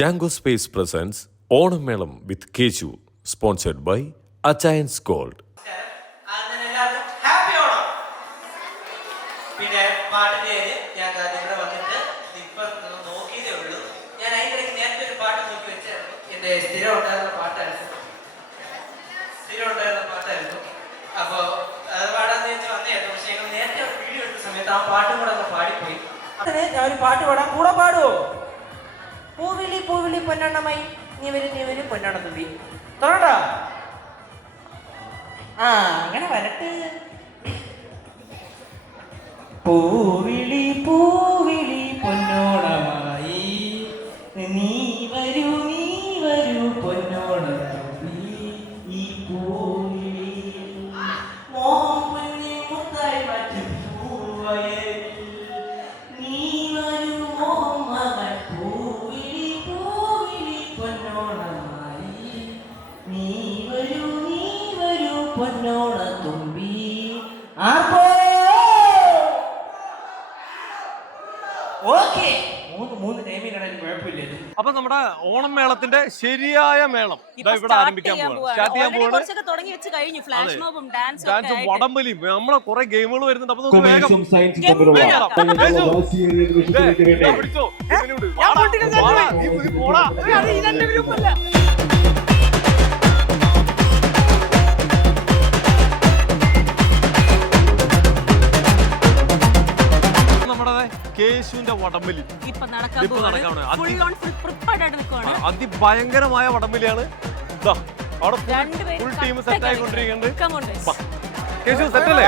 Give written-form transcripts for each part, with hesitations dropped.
Django Space presents Onam Melam with Kechu, sponsored by Achayans Gold. പാട്ട് പാടാൻ കൂടെ പാടുവോ? പൂവിളി പൂവിളി പൊന്നണ്ണമായി നീ വരും പൊന്നണ്ണ തുമ്പി തൊട. അങ്ങനെ വരട്ടെ. പൂവിളി പൂവിളി പൊന്നോണമായി നീ വരൂ പൊന്നോണ തുമ്പി. ഈ പൂവിളി മോഹം മുത്തായി മാറ്റും പൂവയൽ നീ വരൂ മോഹമകൻ. പൂവിളി പൂവിളി പൊന്നോണമായി നീ വരൂ പൊന്നോണ തുമ്പി. മൂന്ന് ടൈമിലാണ് കുഴപ്പമില്ല. അപ്പൊ നമ്മുടെ ഓണം മേളത്തിന്റെ ശരിയായ മേളം ഇവിടെ ആരംഭിക്കാൻ ഡാൻസും വടംവലിയും നമ്മളെ കുറെ ഗെയിമുകൾ വരുന്നുണ്ട്. അപ്പൊ നമുക്ക് വേഗം കേശുവിന്റെ വടംവലി അതിഭയങ്കരമായ വടംവലിയാണ്. അവിടെ ഫുൾ ടീം സെറ്റ് ആയിക്കൊണ്ടിരിക്കുന്നുണ്ട്. കേശു സെറ്റല്ലേ?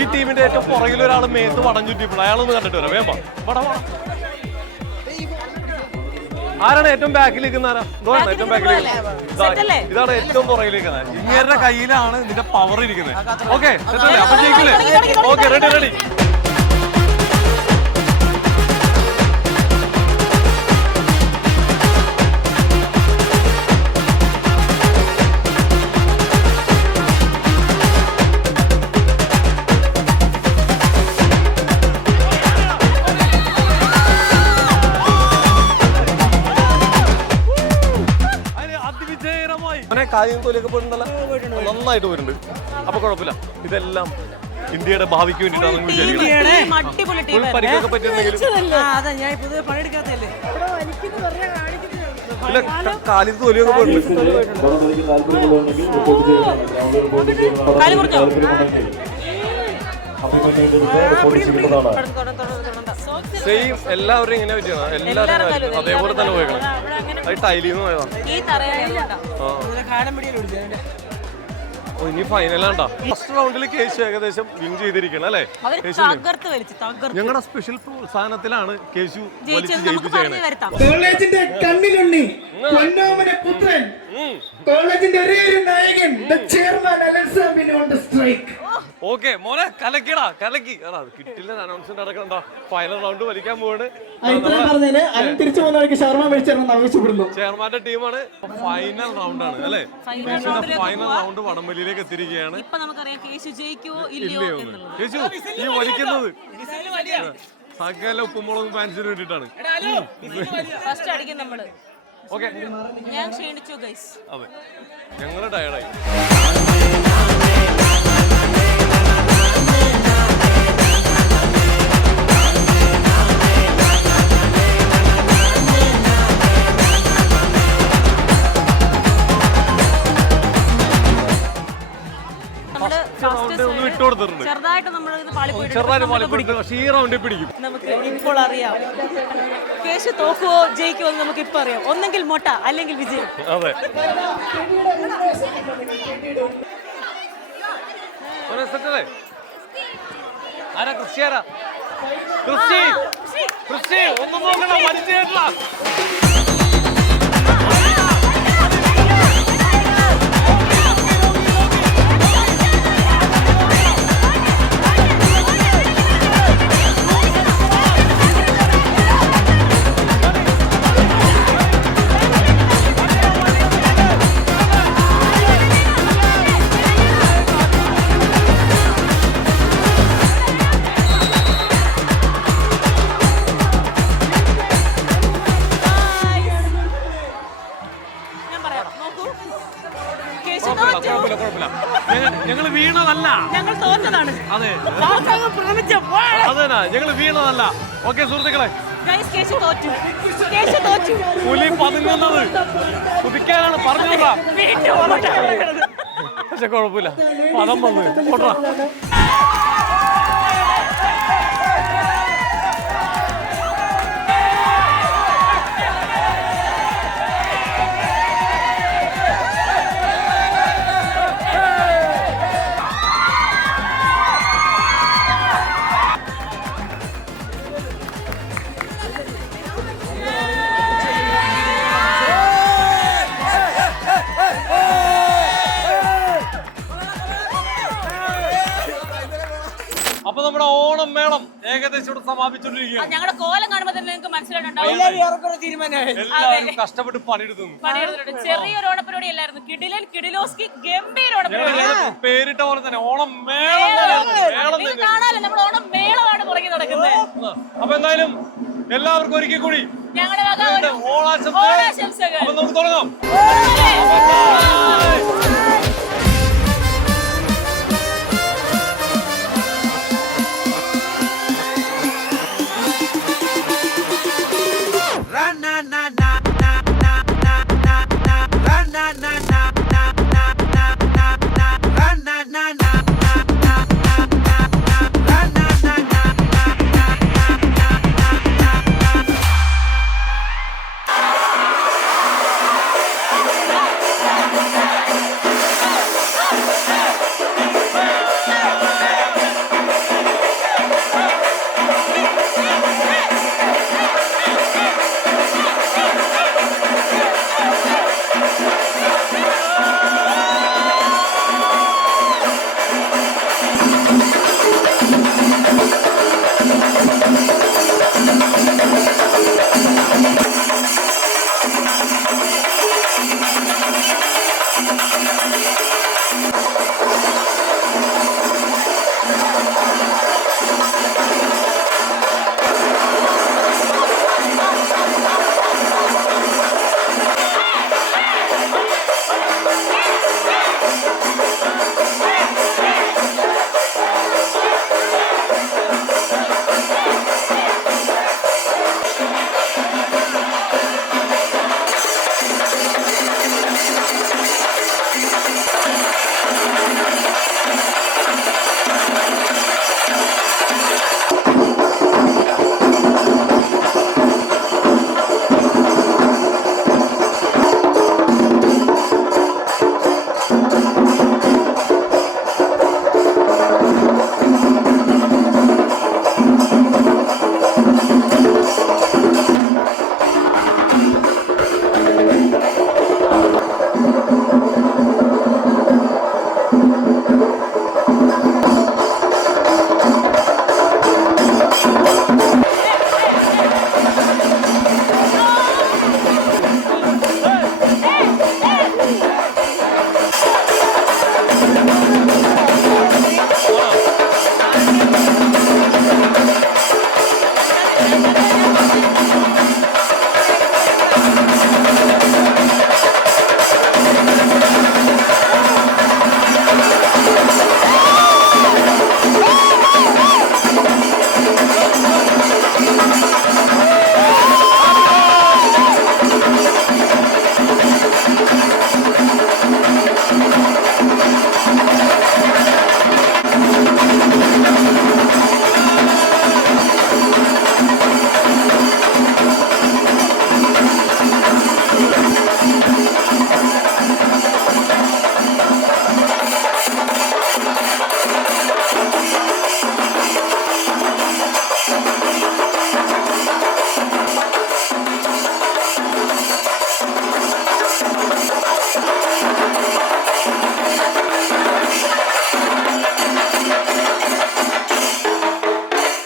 ഈ ടീമിന്റെ ഏറ്റവും പുറകിൽ ഒരാൾ മേത്ത് വടം ചുറ്റിപ്പോൾ അയാളൊന്ന് കണ്ടിട്ട് വരാം. വേഗം ആരാണ് ഏറ്റവും ബാക്കിലിരിക്കുന്ന? ഏറ്റവും ബാക്കിൽ ഇതാണ് ഏറ്റവും പുറകിലിരിക്കുന്നത്. ഇങ്ങേരുടെ കയ്യിലാണ് ഇതിന്റെ പവർ ഇരിക്കുന്നത്. ഓക്കെ അപ്പൊ ജയിക്കില്ലേ? Okay ready. കാര്യം തോലിയൊക്കെ പോയിട്ടുണ്ടല്ലോ, നന്നായിട്ട് പോയിട്ടുണ്ട്. അപ്പൊ കുഴപ്പമില്ല. ഇതെല്ലാം ഇന്ത്യയുടെ ഭാവിക്ക് വേണ്ടിയിട്ടാണ്. പരിക്കൊക്കെ പറ്റിയിട്ടുണ്ടെങ്കിൽ കാലിൽ തോലിയൊക്കെ പോയിട്ടുണ്ട്. സെയിം എല്ലാവരും ഇങ്ങനെ പറ്റിയാണ്. എല്ലാവരും അതേപോലെ തന്നെ പോയേക്കണം. അത് ടൈലിന്ന് പോയതാണ്. ഇനി ഫൈനലാണ്ടാ. ഫസ്റ്റ് റൗണ്ടിൽ കേശു ഏകദേശം വിൻ ചെയ്തിരിക്കണം അല്ലേ? ഞങ്ങളുടെ സ്പെഷ്യൽ പ്രോത്സാഹനത്തിലാണ് കേശു വലിച്ച് ജയിപ്പിച്ചത്. കോളേജിന്റെ കണ്ണിലുണ്ണി പൊന്നോമന പുത്രൻ, കോളേജിന്റെ ഒരേ ഒരു നായകൻ, ദ ചെയർമാൻ അലക്സാമിൻ ഓൺ ദ സ്ട്രൈക്ക്. ഓക്കെ മോനെ കലക്കിടാ കലക്കി. കിട്ടില്ല അനൗൺസ്മെന്റ് നടക്കണ്ട. ഫൈനൽ റൗണ്ട് വലിക്കാൻ പോവാണ്. ചെയർമാന്റെ ടീമാണ്. ഫൈനൽ റൗണ്ട് ആണ് അല്ലെ? ഫൈനൽ റൗണ്ട് വടംവലിയിലേക്ക് എത്തിയിരിക്കുകയാണ്. ഇല്ലയോ കേശു ഈ വലിക്കുന്നത് സകല ഉപ്പുമുളകും ഫാൻസിന് വേണ്ടിട്ടാണ്. ഓക്കെ അതെ ഞങ്ങള് ടയർഡായി. പക്ഷേ ഈ റൗണ്ടിൽ പിടിക്കും. നമുക്ക് ഇപ്പോൾ അറിയാം കേശു തോക്കുവോ ജയിക്കുവോ എന്ന് നമുക്ക് ഇപ്പൊ അറിയാം. ഒന്നെങ്കിൽ മൊട്ട അല്ലെങ്കിൽ വിജയം. അതെ ആരാ? ക്രിസ്ത്യാനാ? ക്രിസ്റ്റി ഒന്നും നോക്കണ്ട, മരിച്ചിട്ടില്ല. കുഴപ്പമില്ല. ഞങ്ങൾ വീണതല്ല, ഞങ്ങൾ തോറ്റതാണ്. അതെ അതേനാ, ഞങ്ങൾ വീണതല്ല. ഓക്കെ സുഹൃത്തുക്കളെ, പുലി പതുങ്ങുന്നത് കുതിക്കാനാണ് പറഞ്ഞതാ. പക്ഷെ കുഴപ്പമില്ല, പദം വന്ന് ഓട്ടാ. അപ്പൊ നമ്മുടെ ഓണം മേളം ഏകദേശം ഇവിടെ സമാപിച്ചോണ്ടിരിക്കുകയാണ്. ഞങ്ങളുടെ കോലം കാണുമ്പോ തന്നെ നിങ്ങൾക്ക് മനസ്സിലായിട്ടുണ്ടാവും എല്ലാവരും കഷ്ടപ്പെട്ട് പണിയെടുത്തു. ചെറിയൊരു ഓണപ്പരിപാടി അല്ലായിരുന്നു, കിടിലൻ കിടിലോസ്കി ഗംഭീര ഓണപ്പരിപാടി. പേരിട്ട പോലെ തന്നെ ഓണം മേളം കാണാല്ലോ, നമ്മുടെ ഓണം മേളമാണ് പുറകെ നടക്കുന്നത്. അപ്പൊ എന്തായാലും എല്ലാവർക്കും ഒരിക്കൽ കൂടി ഞങ്ങളുടെ ഓണാശംസകൾ. ഓണാശംസകൾ. അപ്പൊ നമുക്ക് തുടങ്ങാം.